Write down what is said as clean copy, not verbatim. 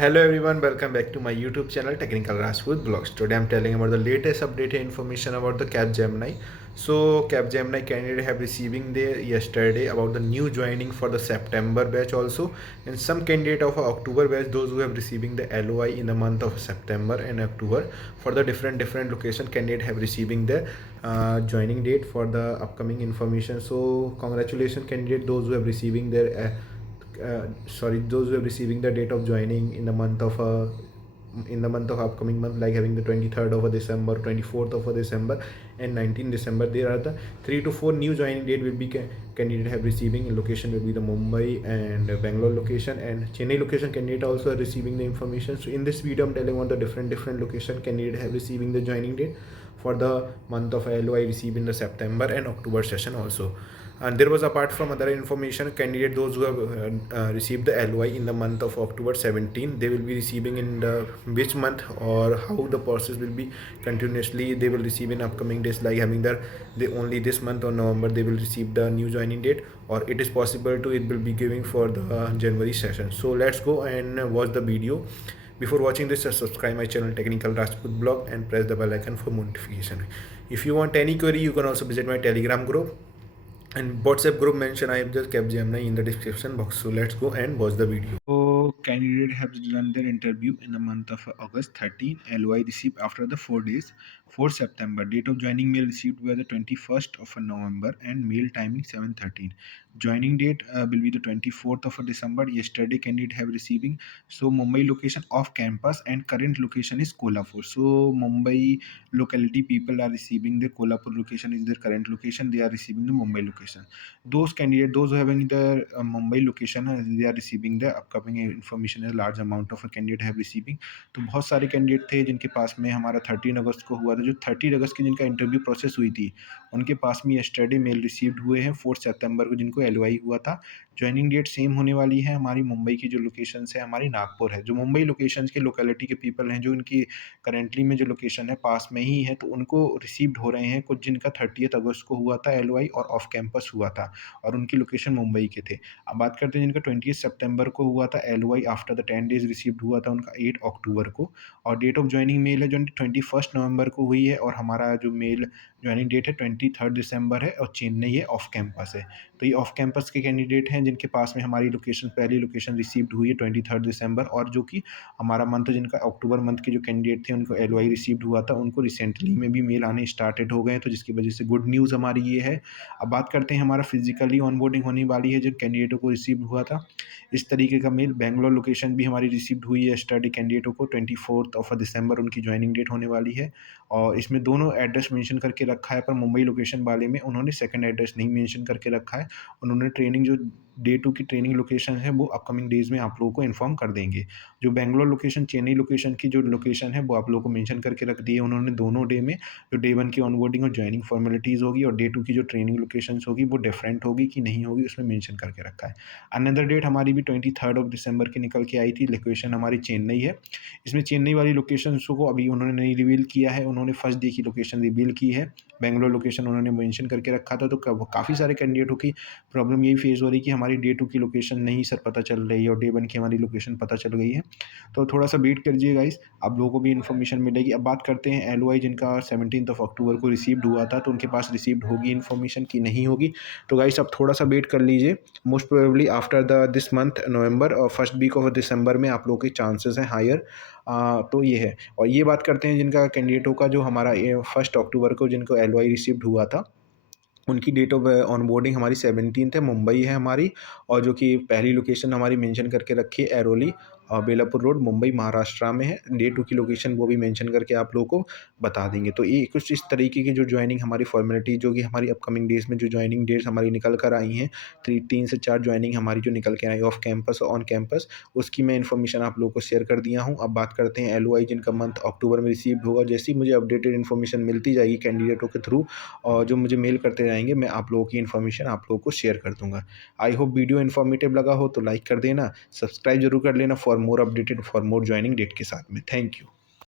Hello everyone, welcome back to my YouTube channel Technical Rajput Blogs. Today I'm telling about the latest updated information about the Capgemini. So Capgemini candidate have receiving their yesterday about the new joining for the September batch also, and some candidate of October batch, those who have receiving the LOI in the month of September and October for the different location candidate have receiving their joining date for the upcoming information. So congratulations candidate those who have receiving their those who are receiving the date of joining in the month of upcoming month, like having the 23rd of December, 24th of December, and 19th December. There are the 3 to 4 new joining date will be candidate have receiving. Location will be the Mumbai and Bangalore location, and Chennai location candidate also are receiving the information. So in this video I'm telling about the different location candidate have receiving the joining date for the month of LOI received in the September and October session also. And there was, apart from other information, candidate those who have received the LOI in the month of October 17, they will be receiving in the which month or how the process will be continuously they will receive in upcoming days, like having they only this month or November they will receive the new joining date, or it is possible to it will be giving for the January session. So let's go and watch the video. Before watching this, subscribe my channel Technical Rajput Blog and press the bell icon for notification. If you want any query, you can also visit my Telegram group and WhatsApp group mention. I have just kept Gemini in the description box. So let's go and watch the video. So candidate have done their interview in the month of August 13. LOI received after the 4 days. 4 September. Date of joining mail received by the 21st of November and mail timing 7:13. Joining date will be the 24th of December. Yesterday candidate have receiving. So Mumbai location off campus and current location is Kolhapur. So Mumbai locality people are receiving the Kolhapur location is their current location. They are receiving the Mumbai location. Those candidate those who having the Mumbai location they are receiving the upcoming information. A large amount of a candidate have receiving. तो बहुत सारे candidate थे जिनके पास में हमारा 13 अगस्त को हुआ था, जो 30 अगस्त की जिनका इंटरव्यू प्रोसेस हुई थी उनके पास में यस्टरडे मेल रिसीव्ड हुए हैं 4 सितंबर को जिनको एलओआई हुआ था। ज्वाइनिंग डेट सेम होने वाली है। हमारी मुंबई की जो लोकेशन है हमारी नागपुर है। जो मुंबई लोकेशन के लोकेलिटी के पीपल हैं जो इनकी करेंटली में जो लोकेशन है पास में ही है, तो उनको रिसीव्ड हो रहे हैं कुछ जिनका 30 अगस्त को हुआ था एलओआई और ऑफ कैंपस हुआ था और उनकी लोकेशन मुंबई के थे। अब बात करते हैं जिनका 20 सितंबर को हुआ था LOI after the 10 days received हुआ था उनका 8 अक्टूबर को, और डेट ऑफ ज्वाइनिंग मेल है जो 21 नवंबर को हुई है, और हमारा जो मेल ज्वाइनिंग डेट है 23 दिसंबर है और चेन्नई है, ऑफ कैंपस है। तो ये ऑफ कैंपस के कैंडिडेट हैं जिनके पास में हमारी लोकेशन पहली लोकेशन रिसीव्ड हुई है 23 दिसंबर, और जो कि हमारा मंथ जिनका अक्टूबर मंथ के जो कैंडिडेट थे उनको एलओआई रिसीव्ड हुआ था उनको रिसेंटली में भी मेल आने स्टार्टेड हो गए हैं, तो जिसकी वजह से गुड न्यूज़ हमारी ये है। अब बात करते हैं हमारा फिजिकली ऑनबोर्डिंग होने वाली है जिन कैंडिडेटों को रिसीव हुआ था इस तरीके का मेल। बैंगलोर लोकेशन भी हमारी रिसीव्ड हुई है स्टडी कैंडिडेटों को 24 दिसंबर उनकी ज्वाइनिंग डेट होने वाली है, और इसमें दोनों एड्रेस मेंशन करके रखा है, पर मुंबई लोकेशन वाले में उन्होंने सेकंड एड्रेस नहीं मेंशन करके रखा है। उन्होंने ट्रेनिंग जो डे 2 की ट्रेनिंग लोकेशन है वो अपकमिंग डेज़ में आप लोगों को इन्फॉर्म कर देंगे। जो बैंगलोर लोकेशन, चेन्नई लोकेशन की जो लोकेशन है वो आप लोगों को मेंशन करके रख दी है उन्होंने दोनों डे में। जो डे 1 की ऑनबोर्डिंग और जॉइनिंग फॉर्मेलिटीज़ होगी और डे 2 की जो ट्रेनिंग लोकेशंस होगी वो डिफरेंट होगी कि नहीं होगी उसमें मेंशन करके रखा है। अनदर डेट हमारी भी 23 दिसंबर की निकल के आई थी। लोकेशन हमारी चेन्नई है। इसमें चेन्नई वाली लोकेशंस को अभी उन्होंने नहीं रिवील किया है, उन्होंने फर्स्ट डे की लोकेशन रिवील की है। बैंगलोर लोकेशन उन्होंने मेंशन करके रखा था, तो काफ़ी सारे कैंडिडेटों की प्रॉब्लम यही फेस हो रही है कि हमारी डे 2 की लोकेशन नहीं सर पता चल रही है और डे 1 की हमारी लोकेशन पता चल गई है। तो थोड़ा-सा वेट करिए गाइस, आप लोगों को भी इन्फॉर्मेशन मिलेगी। अब बात करते हैं एलओआई जिनका 17 अक्टूबर को रिसीव्ड हुआ था, तो उनके पास रिसीव्ड होगी इन्फॉर्मेशन कि नहीं होगी? तो गाइस आप थोड़ा-सा वेट कर लीजिए। Most probably after the this month November और फर्स्ट वीक ऑफ दिसंबर में आप लोगों के चांसेस हैं हायर। तो ये है। और ये बात करते हैं जिनका कैंडिडेटों का जो हमारा 1 अक्टूबर को जिनको एलओआई रिसीव्ड हुआ था, उनकी डेट ऑफ ऑनबोर्डिंग हमारी 17 है, मुंबई है हमारी, और जो कि पहली लोकेशन हमारी मेंशन करके रखी है एरोली बेलापुर रोड, मुंबई महाराष्ट्र में है। डे 2 की लोकेशन वो भी मेंशन करके आप लोगों को बता देंगे। तो ये कुछ इस तरीके की जो ज्वाइनिंग हमारी फॉर्मेलिटी जो कि हमारी अपकमिंग डेज़ में जो ज्वाइनिंग डेट्स हमारी निकल कर आई हैं, 3 से 4 ज्वाइनिंग हमारी जो निकल के आई ऑफ कैंपस और ऑन कैंपस, उसकी मैं इन्फॉर्मेशन आप लोगों को शेयर कर दिया हूँ। अब बात करते हैं एलओआई जिनका मंथ अक्टूबर में रिसीव्ड होगा। जैसे ही मुझे अपडेटेड इन्फॉर्मेशन मिलती जाएगी कैंडिडेटों के थ्रू और जो मुझे मेल करते जाएँगे, मैं आप लोगों की इन्फॉर्मेशन आप लोगों को शेयर कर दूँगा। आई होप वीडियो इन्फॉर्मेटिव लगा हो तो लाइक कर देना, सब्सक्राइब जरूर कर लेना for more updated for more joining date के साथ में। Thank you.